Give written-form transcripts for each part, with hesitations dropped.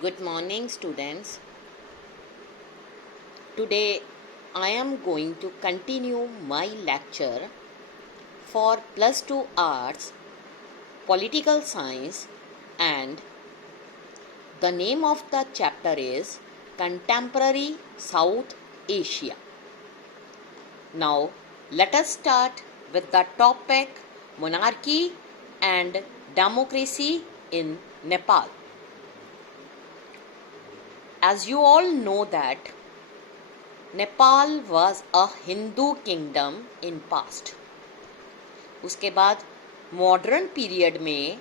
Good morning, students. Today I am going to continue my lecture for plus 2 arts, political science, and the name of the chapter is Contemporary South Asia. Now, let us start with the topic monarchy and democracy in Nepal. As you all know that Nepal was a Hindu kingdom in past. उसके बाद modern period में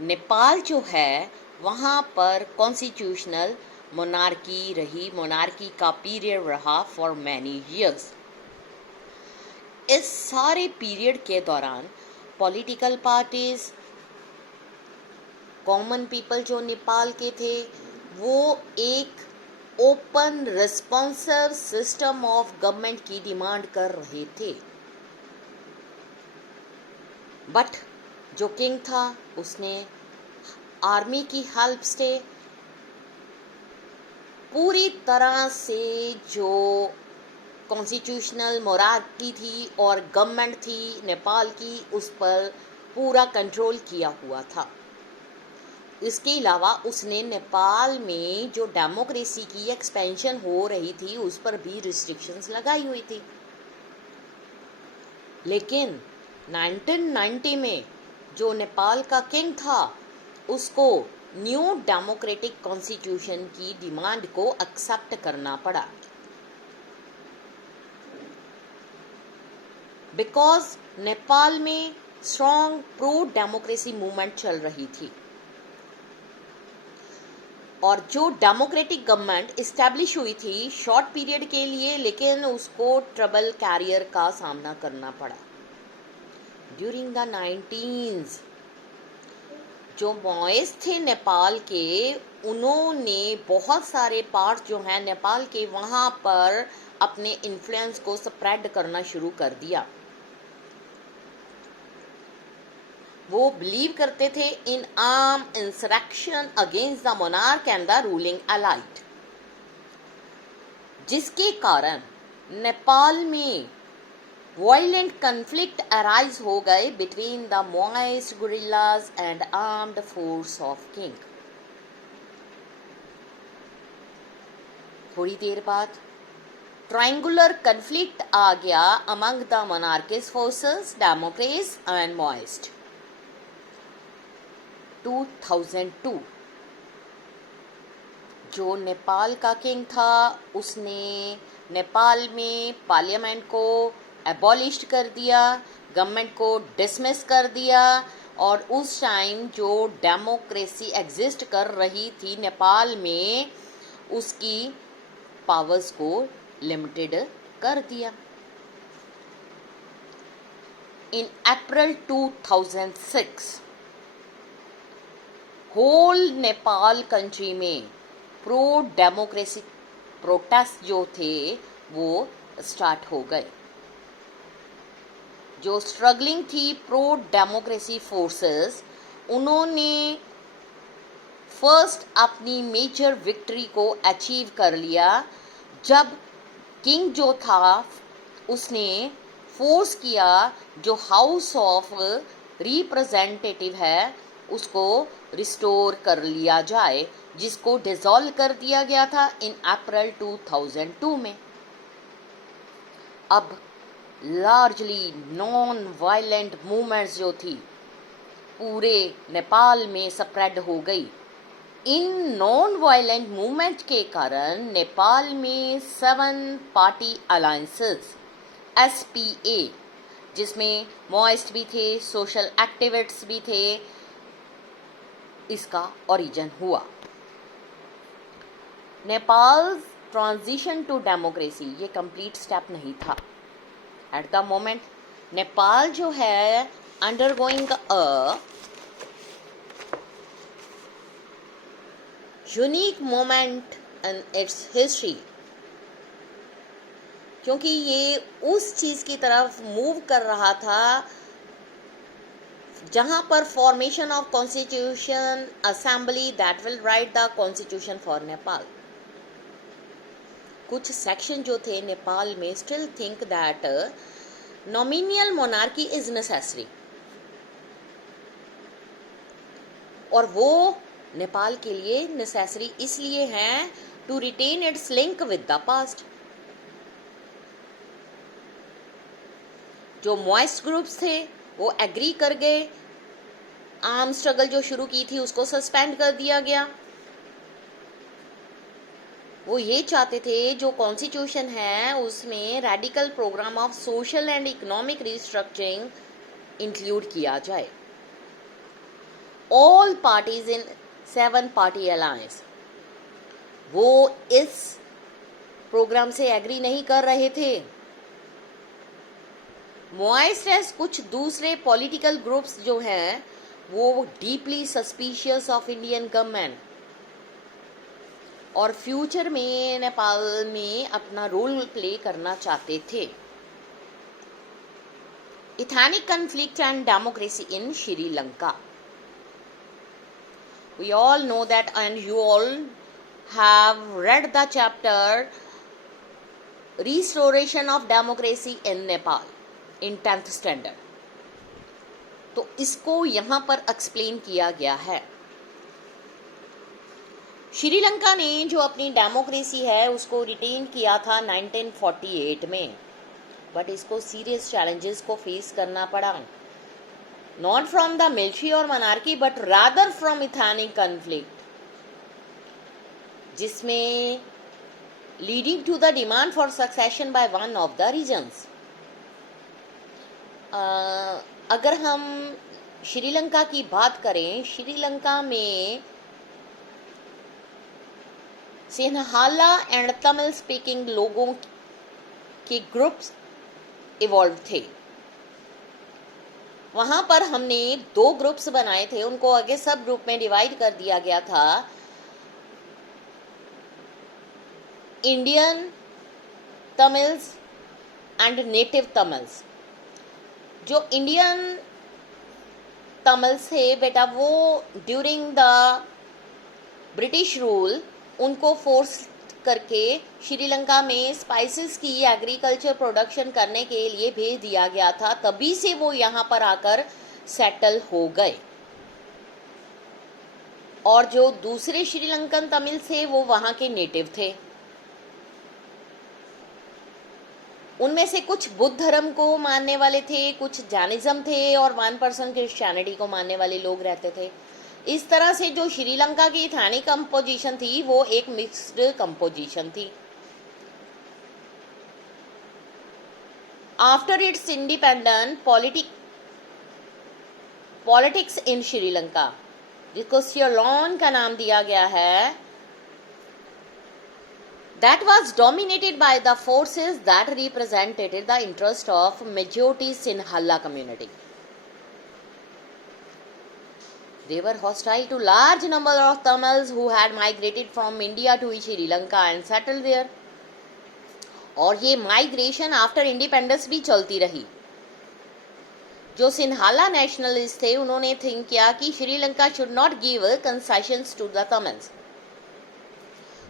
नेपाल जो है वहाँ पर constitutional monarchy रही. Monarchy का period रहा फॉर मैनी ईयर्स. इस सारे पीरियड के दौरान पॉलिटिकल पार्टीज, कॉमन पीपल जो नेपाल के थे वो एक open responsive system of government की डिमांड कर रहे थे. बट जो किंग था उसने आर्मी की हेल्प से पूरी तरह से जो कॉन्स्टिट्यूशनल मोनार्की थी और गवर्नमेंट थी नेपाल की उस पर पूरा कंट्रोल किया हुआ था. इसके अलावा उसने नेपाल में जो डेमोक्रेसी की एक्सपेंशन हो रही थी उस पर भी रिस्ट्रिक्शंस लगाई हुई थी. लेकिन 1990 में जो नेपाल का किंग था उसको न्यू डेमोक्रेटिक कॉन्स्टिट्यूशन की डिमांड को एक्सेप्ट करना पड़ा. बिकॉज नेपाल में स्ट्रॉन्ग प्रो डेमोक्रेसी मूवमेंट चल रही थी और जो डेमोक्रेटिक गवर्नमेंट इस्टेब्लिश हुई थी शॉर्ट पीरियड के लिए, लेकिन उसको ट्रबल कैरियर का सामना करना पड़ा. ड्यूरिंग द 19s जो बॉयज थे नेपाल के उन्होंने बहुत सारे पार्ट जो हैं नेपाल के वहाँ पर अपने इन्फ्लुएंस को स्प्रेड करना शुरू कर दिया. वो बिलीव करते थे in arm insurrection against the monarch and the ruling elite, जिसके कारण नेपाल में वायलेंट कन्फ्लिक्ट अराइज हो गए between the Maoist guerrillas and armed force of king. थोड़ी देर बाद ट्रायंगुलर कन्फ्लिक्ट आ गया among the monarchist forces, democrats and Maoist. 2002 जो नेपाल का किंग था उसने नेपाल में पार्लियामेंट को एबॉलिश कर दिया, गवर्नमेंट को डिसमिस कर दिया और उस टाइम जो डेमोक्रेसी एग्जिस्ट कर रही थी नेपाल में उसकी पावर्स को लिमिटेड कर दिया. इन अप्रैल 2006 होल नेपाल कंट्री में प्रो डेमोक्रेसी प्रोटेस्ट जो थे वो स्टार्ट हो गए. जो स्ट्रगलिंग थी प्रो डेमोक्रेसी फोर्सेस उन्होंने फर्स्ट अपनी मेजर विक्ट्री को अचीव कर लिया जब किंग जो था उसने फोर्स किया जो हाउस ऑफ रिप्रेजेंटेटिव है उसको रिस्टोर कर लिया जाए, जिसको डिसॉल्व कर दिया गया था इन अप्रैल 2002 में. अब लार्जली नॉन वायलेंट मूवमेंट्स जो थी पूरे नेपाल में स्प्रेड हो गई. इन नॉन वायलेंट मूवमेंट के कारण नेपाल में 7 पार्टी अलायंसेस SPA जिसमें मोइस्ट भी थे, सोशल एक्टिविस्ट्स भी थे, इसका ओरिजिन हुआ. नेपाल ट्रांजिशन टू डेमोक्रेसी ये कंप्लीट स्टेप नहीं था. एट द मोमेंट नेपाल जो है undergoing a unique moment in its history, क्योंकि ये उस चीज की तरफ मूव कर रहा था जहां पर formation of constitution assembly that will write the constitution for Nepal. कुछ सेक्शन जो थे नेपाल में still think that nominal monarchy is necessary, और वो नेपाल के लिए नेसेसरी इसलिए है to retain its link with the past. जो मॉइस्ट ग्रुप्स थे वो एग्री कर गए, आर्म स्ट्रगल जो शुरू की थी उसको सस्पेंड कर दिया गया। वो ये चाहते थे जो कॉन्स्टिट्यूशन है उसमें radical programme of social and economic restructuring include किया जाए। All parties in 7 party alliance वो इस प्रोग्राम से एग्री नहीं कर रहे थे। मॉइस्टर्स कुछ दूसरे पॉलिटिकल ग्रुप्स जो हैं वो deeply suspicious of Indian government और फ्यूचर में नेपाल में अपना रोल प्ले करना चाहते थे। Ethnic conflict and democracy in Sri Lanka. We all know that, and you all have read the chapter Restoration of Democracy in Nepal in 10th standard. तो इसको यहाँ पर एक्सप्लेन किया गया है। श्रीलंका ने जो अपनी डेमोक्रेसी है उसको रिटेन किया था 1948 में, बट इसको सीरियस चैलेंजेस को फेस करना पड़ा, not from the military or monarchy but rather from ethnic conflict, जिसमें leading to the demand for succession by one of the regions। अगर हम श्रीलंका की बात करें, श्रीलंका में सिन्हाला एंड तमिल स्पीकिंग लोगों के ग्रुप्स इवॉल्व थे। वहां पर हमने 2 ग्रुप्स बनाए थे, उनको आगे सब ग्रुप में डिवाइड कर दिया गया था। Indian Tamils and native Tamils. जो इंडियन तमिल्स थे बेटा वो ड्यूरिंग द ब्रिटिश रूल उनको फोर्स करके श्रीलंका में स्पाइसेस की एग्रीकल्चर प्रोडक्शन करने के लिए भेज दिया गया था, तभी से वो यहाँ पर आकर सेटल हो गए। और जो दूसरे श्रीलंकन तमिल थे वो वहाँ के नेटिव थे। उनमें से कुछ बुद्ध धर्म को मानने वाले थे, कुछ जैनिज्म थे और 1% क्रिश्चियनिटी को मानने वाले लोग रहते थे। इस तरह से जो श्रीलंका की एथनिक कंपोजिशन थी वो एक मिक्स्ड कंपोजिशन थी। After it's independent politics in Sri Lanka, जिसको सियोलोन का नाम दिया गया है, that was dominated by the forces that represented the interest of majority Sinhala community. They were hostile to large number of Tamils who had migrated from India to Sri Lanka and settled there. और ये migration after independence भी चलती रही। जो Sinhala nationalist थे उन्होंने think किया कि Sri Lanka should not give concessions to the Tamils,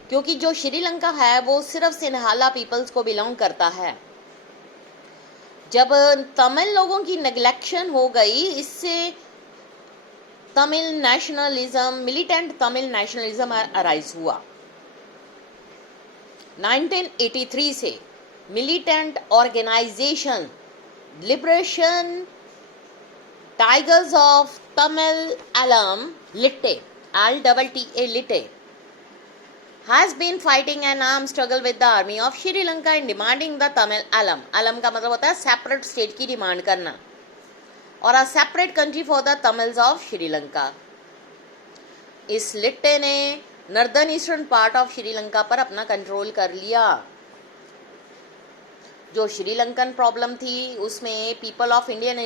क्योंकि जो श्रीलंका है वो सिर्फ सिन्हाला पीपल्स को बिलोंग करता है। जब तमिल लोगों की नेग्लेक्शन हो गई, इससे Tamil nationalism, militant Tamil nationalism arise हुआ। 1983 से militant organisation liberation tigers of Tamil Eelam LTTE LTTA LTTE has been fighting an armed struggle with the army of Sri Lanka in demanding the Tamil Alam. Alam का मतलब होता है सेपरेट स्टेट की demand करना, और a separate country for the Tamils of Sri Lanka. इस लिट्टे ने northern eastern part of Sri Lanka पर अपना कंट्रोल कर लिया। जो श्रीलंकन प्रॉब्लम थी उसमें पीपल ऑफ इंडियन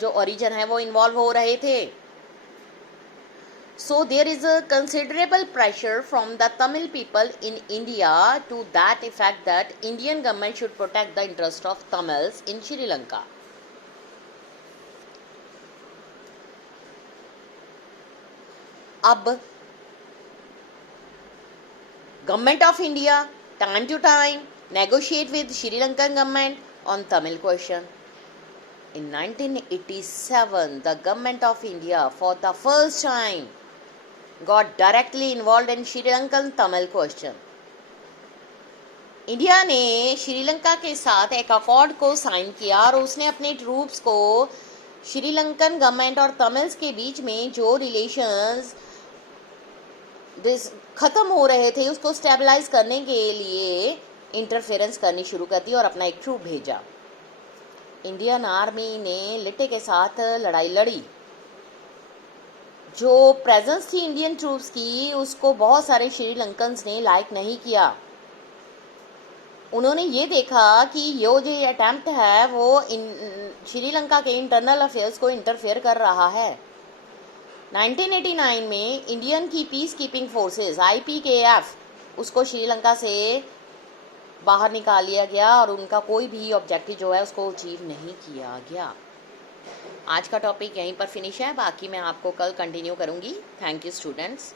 जो ओरिजिन है वो इन्वॉल्व हो रहे थे। So there is a considerable pressure from the Tamil people in India to that effect that Indian government should protect the interest of Tamils in Sri Lanka. अब government of India time to time negotiate with Sri Lankan government on Tamil question. In 1987, the government of India for the first time got directly involved in Sri Lankan Tamil question. India ने श्रीलंका के साथ एक accord को sign किया और उसने अपने troops को श्रीलंकन गवर्नमेंट और तमिल्स के बीच में जो रिलेशंस खत्म हो रहे थे उसको स्टेबलाइज करने के लिए इंटरफेरेंस करनी शुरू कर दी और अपना एक ट्रूप भेजा। इंडियन आर्मी ने लिट्टे के साथ लड़ाई लड़ी। जो प्रेजेंस थी इंडियन ट्रूप्स की उसको बहुत सारे श्रीलंकन्स ने लाइक नहीं किया। उन्होंने ये देखा कि ये जो अटेम्प्ट है वो श्रीलंका के इंटरनल अफेयर्स को इंटरफेयर कर रहा है। 1989 में इंडियन की पीस कीपिंग फोर्सेस IPKF उसको श्रीलंका से बाहर निकाल लिया गया और उनका कोई भी ऑब्जेक्टिव जो है उसको अचीव नहीं किया गया। आज का टॉपिक यहीं पर फिनिश है, बाकी मैं आपको कल कंटिन्यू करूँगी। Thank you students.